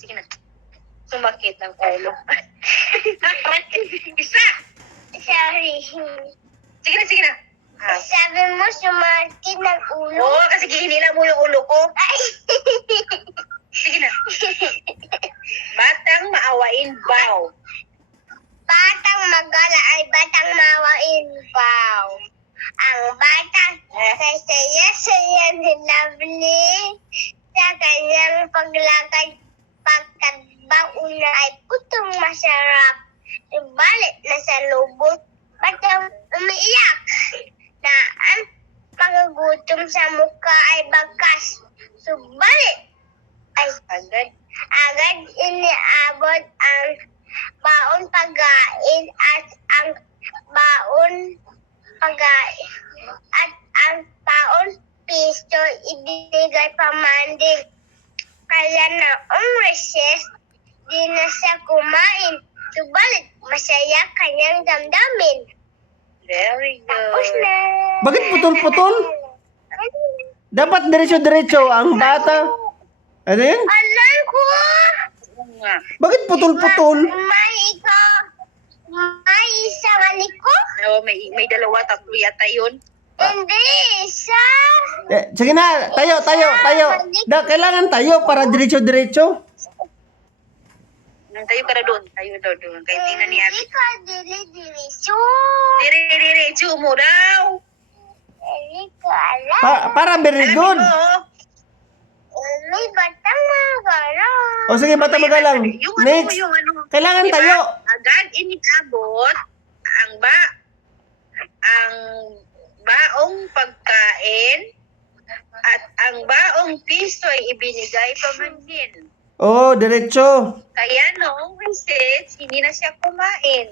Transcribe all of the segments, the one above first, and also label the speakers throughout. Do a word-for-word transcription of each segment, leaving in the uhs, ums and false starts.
Speaker 1: Sige na. Sumakit ang ulo. Isa!
Speaker 2: Sorry.
Speaker 1: Sige na, sige na. Ah.
Speaker 2: Sabi mo sumakit ng ulo?
Speaker 1: Oo, kasi gihinila mo yung ulo ko.
Speaker 2: Ay!
Speaker 1: Sige na. Batang maawain baw.
Speaker 2: Batang magala ay batang mawain baw. Ang batang kay saya-saya ni Lovely sa kanyang paglakad pagkadbaon na ay putong masarap. Subalit na sa lubot, batang umiiyak na ang paggutom sa mukha ay bakas. Subalit ay
Speaker 1: Agad.
Speaker 2: agad iniabot ang baon pagkain at ang baon pagkain at ang baon pisto ibinigay pamanding. Kaya na ang recess, di na siya kumain. Subalit masaya kanyang damdamin.
Speaker 1: Very
Speaker 2: Tapos
Speaker 1: good.
Speaker 2: na.
Speaker 3: Bakit putol-putol? Dapat diretso-diretso ang bata. Ano yun?
Speaker 2: Alam ko!
Speaker 1: Oo nga.
Speaker 3: Bakit putol-putol?
Speaker 2: May ikaw, may isang aliko?
Speaker 1: Oo, may, may dalawa, tatlo yata yun.
Speaker 2: Hindi, isa.
Speaker 3: Eh, sige na, tayo, tayo, tayo. Da, kailangan tayo para diretso-diretso.
Speaker 1: Nang tayo ka na doon. Tayo daw doon. Kaya tingnan ni
Speaker 2: Hindi
Speaker 1: ate.
Speaker 2: ka dili-diretso.
Speaker 1: Dire, dire, dire, mo daw.
Speaker 2: Hindi ko alam.
Speaker 3: Pa- para very good.
Speaker 1: Alam mo,
Speaker 2: May batang magara.
Speaker 3: O sige, bata magalang.
Speaker 1: yung ano,
Speaker 3: Next.
Speaker 1: yung ano.
Speaker 3: Kailangan
Speaker 1: Diba?
Speaker 3: tayo.
Speaker 1: Agad inabot ang ba ang baong pagkain at ang baong piso ay ibinigay pamanhin.
Speaker 3: Oh, diretso.
Speaker 1: Kaya noong recess, hindi na siya kumain.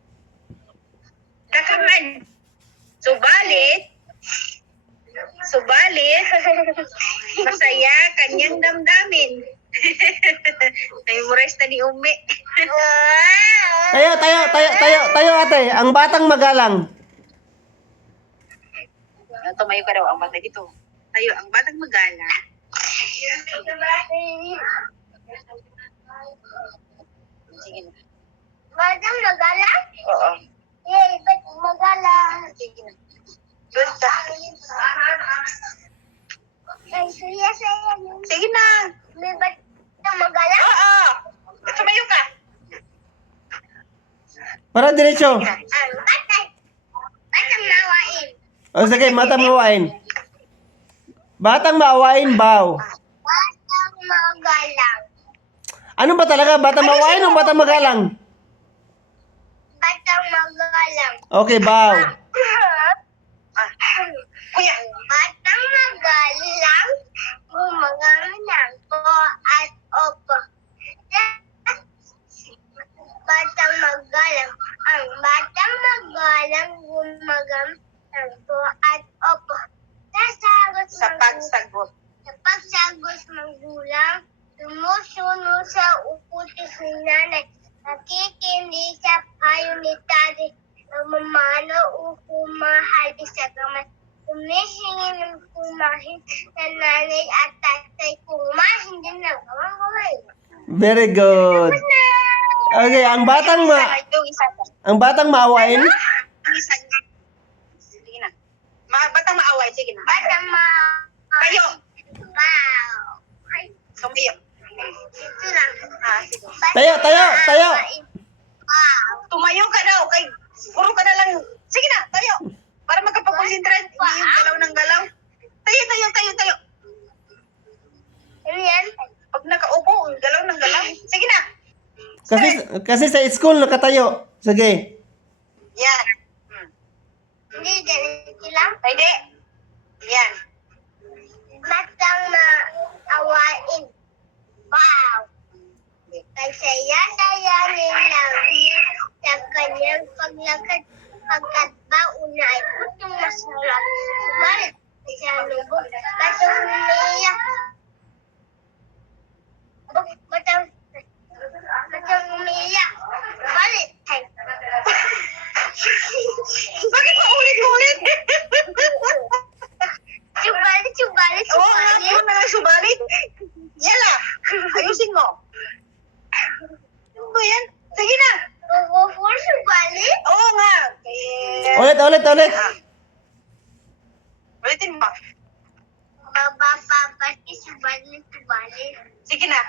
Speaker 1: Kakaman. Subalit, subalit, masaya kanyang damdamin. Memorize na ni Umi.
Speaker 3: Tayo, tayo, tayo, tayo, tayo ate. Ang batang magalang.
Speaker 1: Tumayo ka daw ang bata dito. Tayo, ang batang magala. Sige na.
Speaker 2: Batang magala?
Speaker 1: Oo.
Speaker 2: Eh, ba't magala?
Speaker 1: Sige na. Basta.
Speaker 2: Ay, suya-saya yun.
Speaker 1: Sige na.
Speaker 2: May batang magala?
Speaker 1: Oo. Tumayo ka.
Speaker 3: Para diretso.
Speaker 2: Ang batang, batang nawain.
Speaker 3: O sige, batang maawain. Batang maawain, baw.
Speaker 2: Batang magalang.
Speaker 3: Ano ba talaga? Batang maawain o batang magalang?
Speaker 2: Batang magalang.
Speaker 3: Okay, baw.
Speaker 1: Ah. Kuya.
Speaker 2: Batang magalang, gumaganang po at opo. Batang magalang, ang batang magalang, gumaganang po at opo. Sasagot
Speaker 1: Sa
Speaker 2: ng-
Speaker 1: pagsagot.
Speaker 2: Sa pagsagot ng gulang, sumusunod sa uputis ni nanay. Nakikinig sa payo ni tatay. Namamano o kumahali sa kamay. Humihingi ng kumahin sa nanay at tatay. Kumahin din ng kamay.
Speaker 3: Very good. Okay, ang batang ma
Speaker 1: Ito, isa pa.
Speaker 3: ang batang maawain.
Speaker 1: Isa niya. Sige na. Ma batang maaway. Sige na.
Speaker 2: Basta ma...
Speaker 1: Tayo.
Speaker 2: Wow. Ay,
Speaker 1: Tumayo.
Speaker 2: ito lang.
Speaker 1: Ah, sige.
Speaker 2: Basta
Speaker 3: Tayo, tayo, tayo.
Speaker 2: Wow.
Speaker 1: Tumayo ka daw. Kay, puro ka na lang. Sige na, tayo. Para magkapag-concentrate. Hindi yung galaw ng galaw. Tayo, tayo, tayo, tayo.
Speaker 2: Ano yan?
Speaker 1: Pag nakaupo, galaw ng galaw. Sige na.
Speaker 3: Kasi kasi sa school nakatayo. Sige.
Speaker 1: Yan. Hmm.
Speaker 2: Hindi, ganito lang.
Speaker 1: Hindi. Yan.
Speaker 2: Batang maawain. Wow! Kay saya-saya ni Lovely sa kanyang paglakad pagkatbaon na ay putong masarap. Subalit sa lubog, batang umiiyak. Batang, batang umiiyak. Subalit ay...
Speaker 1: Bakit pa ulit-ulit?
Speaker 2: Subalit, subalit,
Speaker 1: Oo nga,
Speaker 2: subalit.
Speaker 1: ako na lang subalit. Yan lang. Ayusin mo. Ano ba yan? Sige na.
Speaker 2: Bukuful subalit.
Speaker 1: Oo nga. Eh,
Speaker 3: Ulit, ulit, ulit.
Speaker 1: ah. Ulitin mo.
Speaker 2: Babababati subalit subalit.
Speaker 1: Sige na.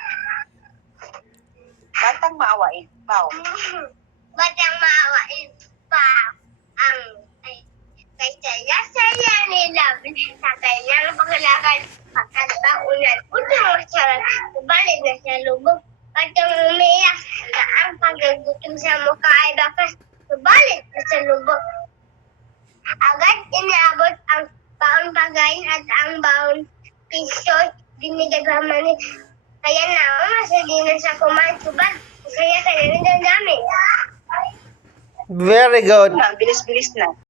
Speaker 1: Batang maawain. Bao.
Speaker 2: Ba't ang maawain pa ang ay, kay saya-saya nila sa kanyang paglakad pagkataunan unang masarap subalit na sa lubog at ang umiyak na ang pagkagutom sa mukha ay bakas subalit na sa lubog. Agad inaabot ang baon pagkain at ang baon piso binigay pa man kaya na umasa din sa kumain subal kaya kaya rin ang dami.
Speaker 3: Very good.
Speaker 1: Na, bilis-bilis na.